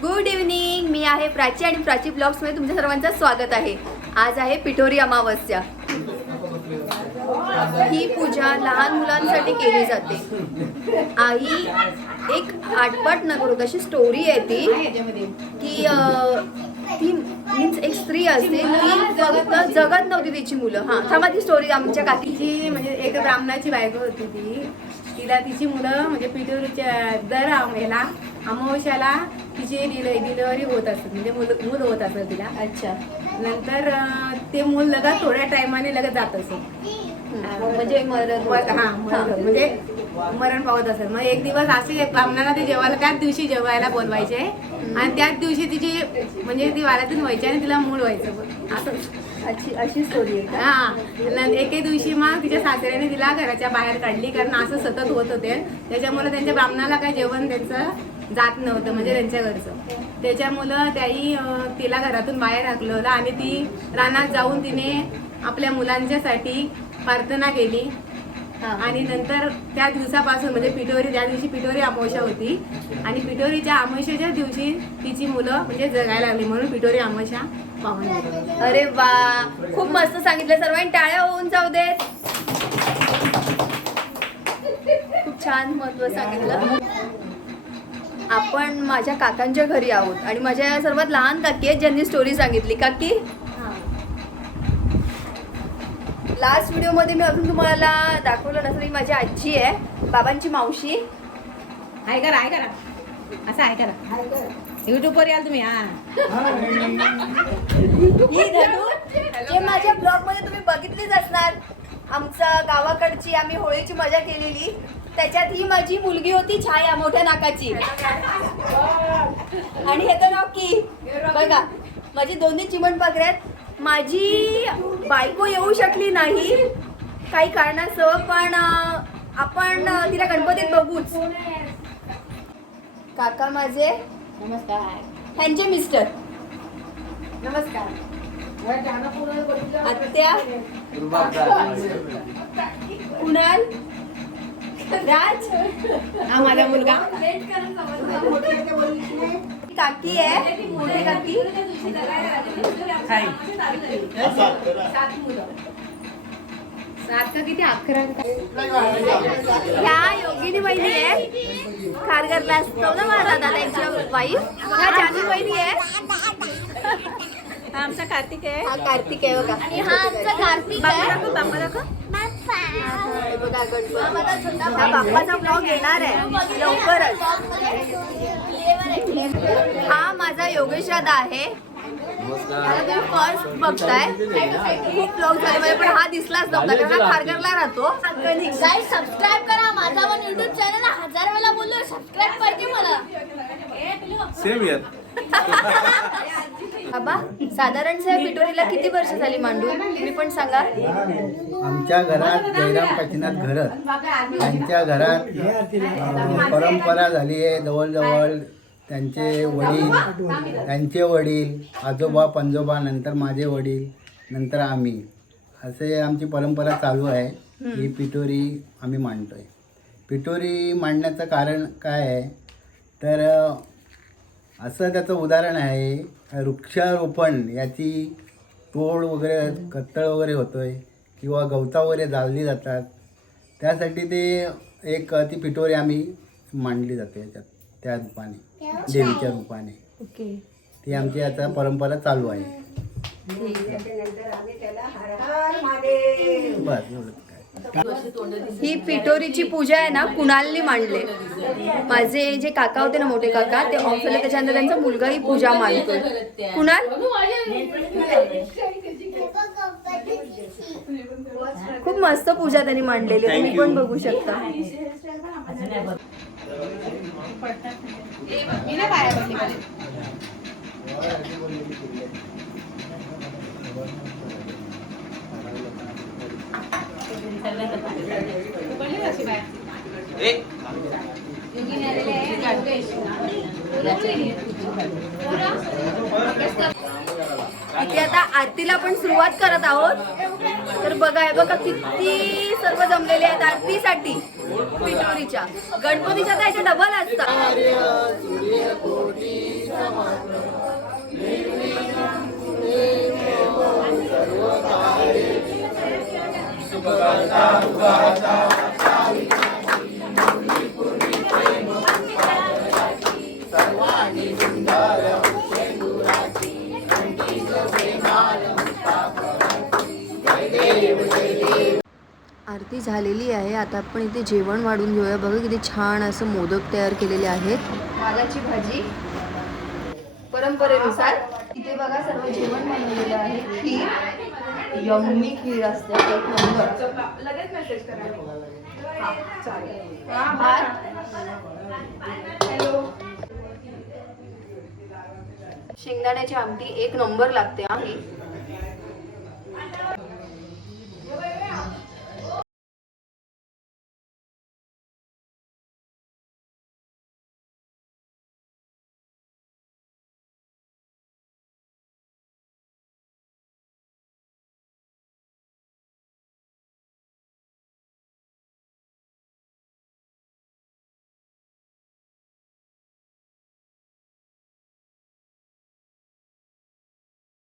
Good evening. मी आहे प्राची आणि प्राची ब्लॉग्समध्ये तुमच्या सर्वांचं स्वागत आहे. आज आहे पिठोरी अमावस्या. ही पूजा लहान मुलांसाठी केली जाते. आई एक आटपाट नगर अशी स्टोरी आहे ती की ती मीन्स एक स्त्री असते, ती फक्त जगत नव्हती तिची मुलं. हां, थांबा, ती स्टोरी आमच्या काकीची म्हणजे एक ब्राह्मणाची बायको होती ती. तिला तिची मुलं म्हणजे पिठोरीच्या दर ह्याला अमावस्याला तिची डिलिव्हरी होत असत, म्हणजे मूल होत असत तिला. अच्छा. नंतर ते मूल लगत थोड्या टायमाने लगत जात असत, म्हणजे म्हणजे मरण पावत असेल. मग एक दिवस असे ब्राह्मणाला ते जेवायला त्याच दिवशी जेवायला बोलवायचे आणि त्याच दिवशी तिची म्हणजे ती वाऱ्यातून व्हायची आणि तिला मूल व्हायचं असं. अशी स्टोरी आहे. हा, एके दिवशी मग तिच्या सासऱ्याने तिला घराच्या बाहेर काढली, कारण असं सतत होत होते. त्याच्यामुळे त्यांच्या ब्राह्मणाला काय जेवण त्यांचं जात नव्हतं, म्हणजे त्यांच्या घरचं. त्याच्यामुळं त्याही तिला घरातून बाहेर हाकलवलं आणि ती रानात जाऊन तिने आपल्या मुलांच्यासाठी प्रार्थना केली. आणि नंतर त्या दिवसापासून म्हणजे पिठोरी, त्या दिवशी पिठोरी अमावस्या होती आणि पिठोरीच्या अमावस्याच्या दिवशी तिची मुलं म्हणजे जगायला लागली, म्हणून पिठोरी अमावस्या पाहून. अरे वा, खूप मस्त सांगितलं. सर्वांनी टाळ्या होऊन जाऊ देत. खूप छान महत्व सांगितलं. आपण माझ्या काकांच्या घरी आहोत आणि माझ्या सर्वात लहान काकी आहेत ज्यांनी स्टोरी सांगितली. काकी, लास्ट व्हिडिओमध्ये मी अजून तुम्हाला दाखवलं नसेल, माझी आजी आहे, बाबांची मावशी. हाय करा असं हाय करा, युट्यूबवर याल तुम्ही. ही धनू जे माझ्या ब्लॉग मध्ये तुम्ही बघितलीच असणार, आमच्या गावाकडची आम्ही होळीची मजा केलेली, त्याच्यात ही माझी मुलगी होती छाया, मोठ्या नाकाची. आणि हे तर रॉकी. बघा, माझी दोन्ही चिमण पाखरे आहेत. माझी बायको येऊ शकली नाही काही कारणास्तव, पण आपण तिला गणपतीत बघूच. काका माझे नमस्कार. त्यांचे मिस्टर. नमस्कार. आत्या, कुणाल, राज, हा माझा मुलगा. काकी आहे, मोठी काकी. सात का किती 11. ह्या योगिनी वहिनी आहे, खारघरला असतो ना माझा दादा, त्यांच्या वाईफ. ह्या जानू वहिनी आहे. हा आमचा कार्तिक आहे. हा कार्तिक आहे बघा. आणि हा आमचा कार्तिक आहे. बघा गणपती, हा बाप्पाचा ब्लॉग येणार आहे लवकरच. हा माझा योगेश दादा आहे. आता तुम्ही फर्स्ट बघताय, खूप ब्लॉग झाले माझे, पण हा दिसलाच नव्हता कारण हा खारघरला राहतो. गाइस सबस्क्राइब करा, माझा पण YouTube चॅनल 1000 वेळा बोललो सबस्क्राइब करते मला. सेम यार. बाबा, साधारणतः पिठोरीला किती वर्ष झाली मांडून, तुम्ही पण सांगा. आमच्या घरात जयराम काशीनाथ घरत, त्यांच्या घरात परंपरा झाली आहे. जवळजवळ त्यांचे वडील, आजोबा पंजोबा, नंतर माझे वडील, नंतर आम्ही, असे आमची परंपरा चालू आहे. ही पिठोरी आम्ही मांडतो आहे. पिठोरी मांडण्याचं कारण काय आहे तर असं त्याचं उदाहरण आहे, वृक्षारोपण याची तोड वगैरे, कत्तळ वगैरे होतो आहे किंवा गवता वगैरे जाळली जातात, त्यासाठी ते एक ती पिठोरी आम्ही मांडली जाते याच्यात, त्या रूपाने, देवीच्या रूपाने. ओके, ती आमची आता परंपरा चालू आहे. बस एवढंच. ही पिठोरीची पूजा आहे ना कुणालनी मांडले. माझे जे काका होते ना, मोठे काका, ते ऑफ झाले, त्याच्यानंतर त्यांचा मुलगा ही पूजा मांडतोय. कुणाल, खूप मस्त पूजा त्यांनी मांडलेली, तुम्ही पण बघू शकता. इथे आता आरतीला आपण सुरुवात करत आहोत. तर बघा, हे बघा किती सर्व जमलेले आहेत आरतीसाठी. पिठोरीच्या, गणपतीच्या तर याच्या डबल असतात. ती झालेली आहे. आता आपण इथे जेवण वाढून घेऊया. बघा किती छान असं मोदक तयार केलेले आहेत. वालाची भाजी परंपरेनुसार. इथे बघा सर्व जेवण बनवलेलं आहे. खीर, यम्मी खीर असते एक नंबर. लगेच मेसेज करा. भात, शेंगदाण्याची आमटी एक नंबर लागते.